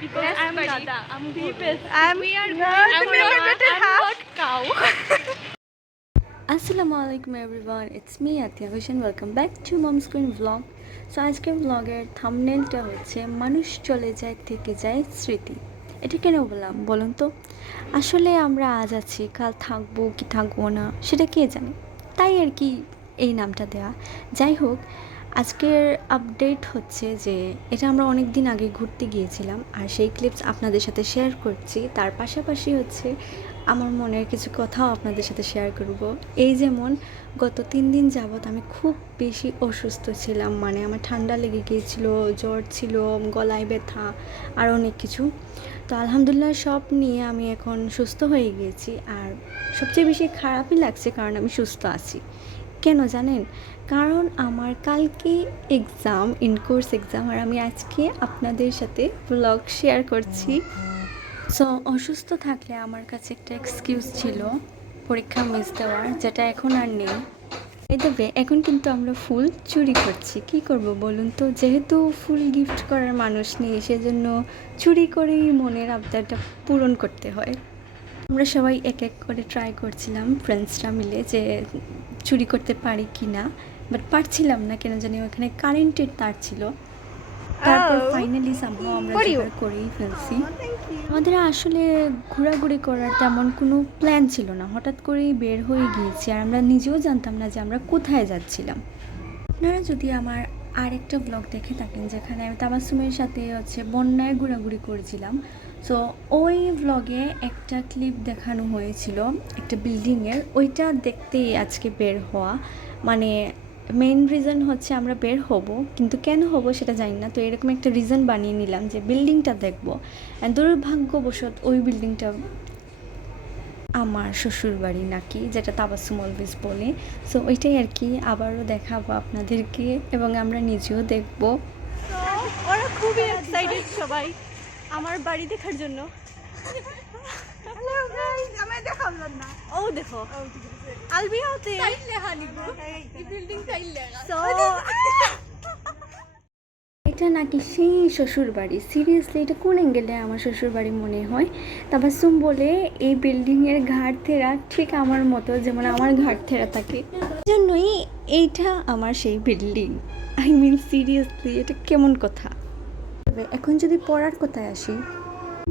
because Yes, I'm buddy. Dada. I'm Deepest. We are I'm not cow. আসসালামু আলাইকুম everyone, it's me Atiya Hossain. Welcome back to mom screen blog. So আজকের ব্লগের থাম্বনেলটা হচ্ছে মানুষ চলে যায় থেকে যায় স্মৃতি। এটা কেন বললাম বলুন তো? আসলে আমরা আজ আছি, কাল থাকবো কি থাকবো না সেটা কে জানে, তাই আর কি এই নামটা দেওয়া। যাই হোক, আজকের আপডেট হচ্ছে যে এটা আমরা অনেক দিন আগে ঘুরতে গিয়েছিলাম আর সেই ক্লিপস আপনাদের সাথে শেয়ার করছি। তার পাশাপাশি হচ্ছে আমার মনের কিছু কথাও আপনাদের সাথে শেয়ার করব। এই যেমন গত 3 দিন যাবৎ আমি খুব বেশি অসুস্থ ছিলাম, মানে আমার ঠান্ডা লেগে গিয়েছিল, জ্বর ছিল, গলায় ব্যথা আর অনেক কিছু। তো আলহামদুলিল্লাহ সব নিয়ে আমি এখন সুস্থ হয়ে গিয়েছি। আর সবচেয়ে বেশি খারাপই লাগছে কারণ আমি সুস্থ আছি। কেন জানেন? কারণ আমার কালকে এক্সাম, ইনকোর্স এক্সাম, আর আমি আজকে আপনাদের সাথে ব্লগ শেয়ার করছি। সো অসুস্থ থাকলে আমার কাছে একটা এক্সকিউজ ছিল পরীক্ষা মিস দেওয়ার, যেটা এখন আর নেই। তবে এখন কিন্তু আমরা ফুল চুরি করছি, কি করব বলুন তো? যেহেতু ফুল গিফট করার মানুষ নেই, সেজন্য চুরি করেই মনের আবদারটা পূরণ করতে হয়। আমরা সবাই এক এক করে ট্রাই করছিলাম ফ্রেন্ডসরা মিলে যে চুরি করতে পারি কি না, বাট পারছিলাম না, কেন জানি ওখানে কারেন্টের তার ছিল। তারপর ফাইনালি সামহাও আমরা জোগাড় করেই ফেলছি। আমাদের আসলে ঘোরাঘুরি করার তেমন কোনো প্ল্যান ছিল না, হঠাৎ করেই বের হয়ে গিয়েছি আর আমরা নিজেও জানতাম না যে আমরা কোথায় যাচ্ছিলাম। আপনারা যদি আমার আরেকটা ব্লগ দেখে থাকেন যেখানে আমি তাবাসসুমের সাথে হচ্ছে বন্যায় ঘোরাঘুরি করেছিলাম, সো ওই ব্লগে একটা ক্লিপ দেখানো হয়েছিল একটা বিল্ডিংয়ের, ওইটা দেখতেই আজকে বের হওয়া। মানে মেইন রিজন হচ্ছে আমরা বের হব, কিন্তু কেন হব সেটা জানি না। তো এরকম একটা রিজন বানিয়ে নিলাম যে বিল্ডিংটা দেখবো। অ্যান্ড দুর্ভাগ্যবশত ওই বিল্ডিংটা আমার শ্বশুর বাড়ি নাকি, যেটা তাবাসসুম অলওয়েজ বলে। সো ওইটাই আর কি আবারও দেখাবো আপনাদেরকে এবং আমরা নিজেও দেখবো। ওরা খুবই এক্সাইটেড সবাই আমার বাড়ি দেখার জন্য। Hello guys, আমায় দেখাবলেন না। ও দেখো আলবি হতে So, এটা নাকি সেই শ্বশুর বাড়ি। সিরিয়াসলি এটা কোন অ্যাঙ্গেলে আমার শ্বশুর বাড়ি মনে হয়? তাবাসসুম বলে এই বিল্ডিংয়ের ঘাড়থেরা ঠিক আমার মতো, যেমন আমার ঘাড়থেরা থাকে, জন্যই এইটা আমার সেই বিল্ডিং। আই মিন সিরিয়াসলি এটা কেমন কথা? তবে এখন যদি পড়ার কথায় আসি,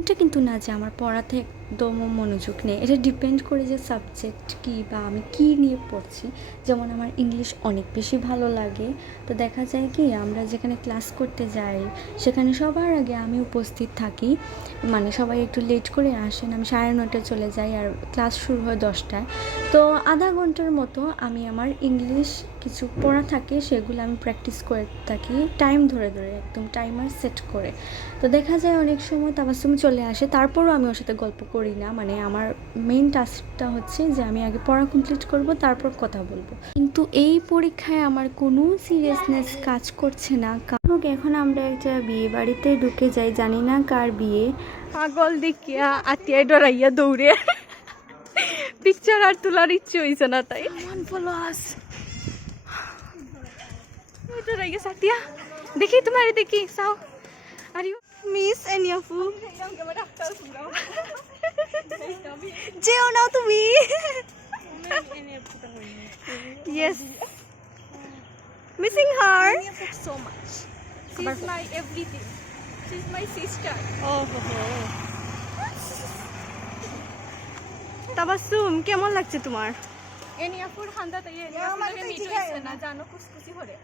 এটা কিন্তু না যে আমার পড়াতে একদমও মনোযোগ নেই। এটা ডিপেন্ড করে যে সাবজেক্ট কী বা আমি কী নিয়ে পড়ছি। যেমন আমার ইংলিশ অনেক বেশি ভালো লাগে, তো দেখা যায় কি আমরা যেখানে ক্লাস করতে যাই সেখানে সবার আগে আমি উপস্থিত থাকি। মানে সবাই একটু লেট করে আসেন, আমি 9:30 চলে যাই আর ক্লাস শুরু হয় 10টায়। তো আধা ঘন্টার মতো আমি আমার ইংলিশ কিছু পড়া থাকে সেগুলো আমি প্র্যাকটিস করে থাকি টাইম ধরে ধরে, একদম টাইমার সেট করে। তো দেখা যায় অনেক সময় তাবাসসুম চলে আসে, তারপরও আমি ওর সাথে গল্প করি না। মানে আমার মেইন টাস্কটা হচ্ছে যে আমি আগে পড়া কমপ্লিট করব, তারপর কথা বলবো। কিন্তু এই পরীক্ষায় আমার কোনো সিরিয়াসনেস কাজ করছে না। কারণ এখন আমরা একটা বিয়ে বাড়িতে ঢুকে যাই, জানি না কার বিয়ে। পাগল দেখিয়া আতিয়াই ডরাইয়া দৌড়ে পিকচার আর তোলার ইচ্ছে হয়েছে না, তাই ডরাইয়া সাতিয়া দেখি তোমার দেখি সাও আর ইউ মিস এনিয়াফু যেও না তুমি। Yes, missing her so much. She's my everything. She's my sister. Oh ho ho. Tabassum কেমন লাগছে তোমার? এনিয়াপুর হান্দা তাই এনিয়াপুরকে মিট হইছে না জানো কুসকুসি হরে।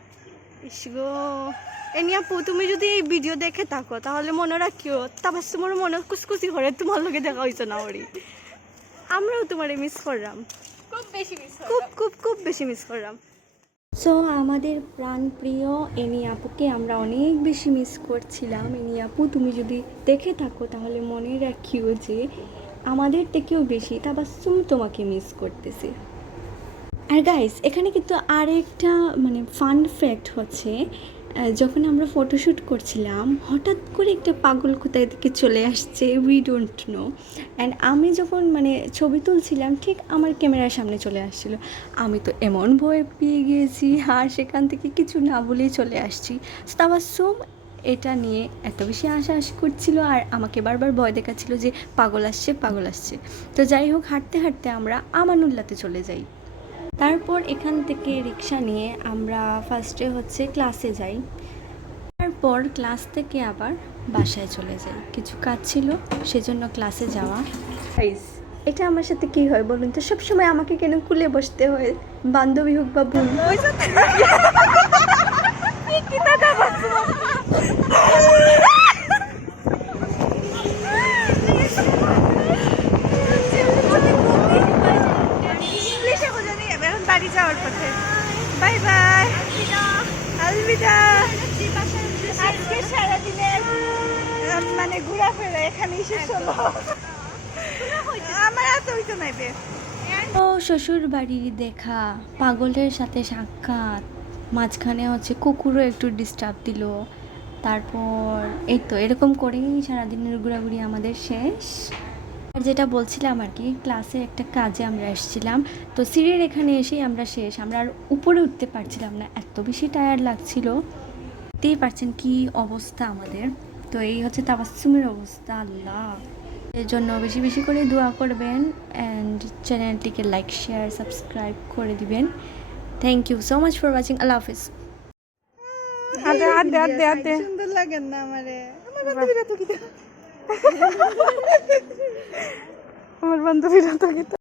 ইসগো এনিয়াপু, তুমি যদি এই ভিডিও দেখে থাকো তাহলে মনে রাখিও তাবাসসুমের মনে কুসকুসি হরে তোমার লগে দেখা হইছে না ওরি। আমরাও তোমারে মিস করলাম, খুব বেশি মিস করলাম, খুব বেশি মিস করলাম। সো আমাদের প্রাণপ্রিয় এনি আপুকে আমরা অনেক বেশি মিস করছিলাম। এনি আপু, তুমি যদি দেখে থাকো তাহলে মনে রাখিও যে আমাদের থেকেও বেশি তাবাসসুম তোমাকে মিস করতেছে। আর গাইস, এখানে কিন্তু আরেকটা মানে ফান ফ্যাক্ট হচ্ছে, যখন আমরা ফটোশ্যুট করছিলাম হঠাৎ করে একটা পাগল কোথায় থেকে চলে আসছে, উই ডোন্ট নো। অ্যান্ড আমি যখন মানে ছবি তুলছিলাম ঠিক আমার ক্যামেরার সামনে চলে আসছিলো। আমি তো এমন ভয় পেয়ে গিয়েছি আর সেখান থেকে কিছু না বলেই চলে আসছি। তাবাসসুম এটা নিয়ে এত বেশি আশা করছিল আর আমাকে বারবার ভয় দেখাচ্ছিল যে পাগল আসছে পাগল আসছে। তো যাই হোক, হাঁটতে হাঁটতে আমরা আমানুল্লাতে চলে যাই। তারপর এখান থেকে রিক্সা নিয়ে আমরা ফার্স্টে হচ্ছে ক্লাসে যাই, তারপর ক্লাস থেকে আবার বাসায় চলে যাই। কিছু কাজ ছিল সেজন্য ক্লাসে যাওয়া। এটা আমার সাথে কি হয় বলুন তো, সবসময় আমাকে কেন কুলে বসতে হয়, বান্ধবী হোক বা বোন। ইংলিশে বোঝা নেই, এখন বাড়ি যাওয়ার পথে। বাই বাই, আলবিদা। আজকে সারাদিনের মানে ঘোরাফেরা এখানেই শেষ হলো। আমার এত হইতো নাই বে। ও শ্বশুর বাড়ি দেখা, পাগলের সাথে সাক্ষাৎ, মাঝখানে হচ্ছে কুকুরও একটু ডিস্টার্ব দিল। তারপর এই তো এরকম করেই সারাদিনের ঘোরাঘুরি আমাদের শেষ। আর যেটা বলছিলাম আর কি, ক্লাসে একটা কাজে আমরা এসেছিলাম, তো সিঁড়ির এখানে এসেই আমরা শেষ। আমরা আর উপরে উঠতে পারছিলাম না, এত বেশি টায়ার্ড লাগছিল। দেখতেই পারছেন কি অবস্থা আমাদের। তো এই হচ্ছে তাবাসসুমের অবস্থা। আল্লাহ, এর জন্য বেশি বেশি করে দোয়া করবেন অ্যান্ড চ্যানেলটিকে লাইক শেয়ার সাবস্ক্রাইব করে দিবেন। Thank you so much for watching. Allah হাফিজ। সুন্দর লাগে না আমারে? আমার বান্ধবীরা তো কি আমার বান্ধবীরা তো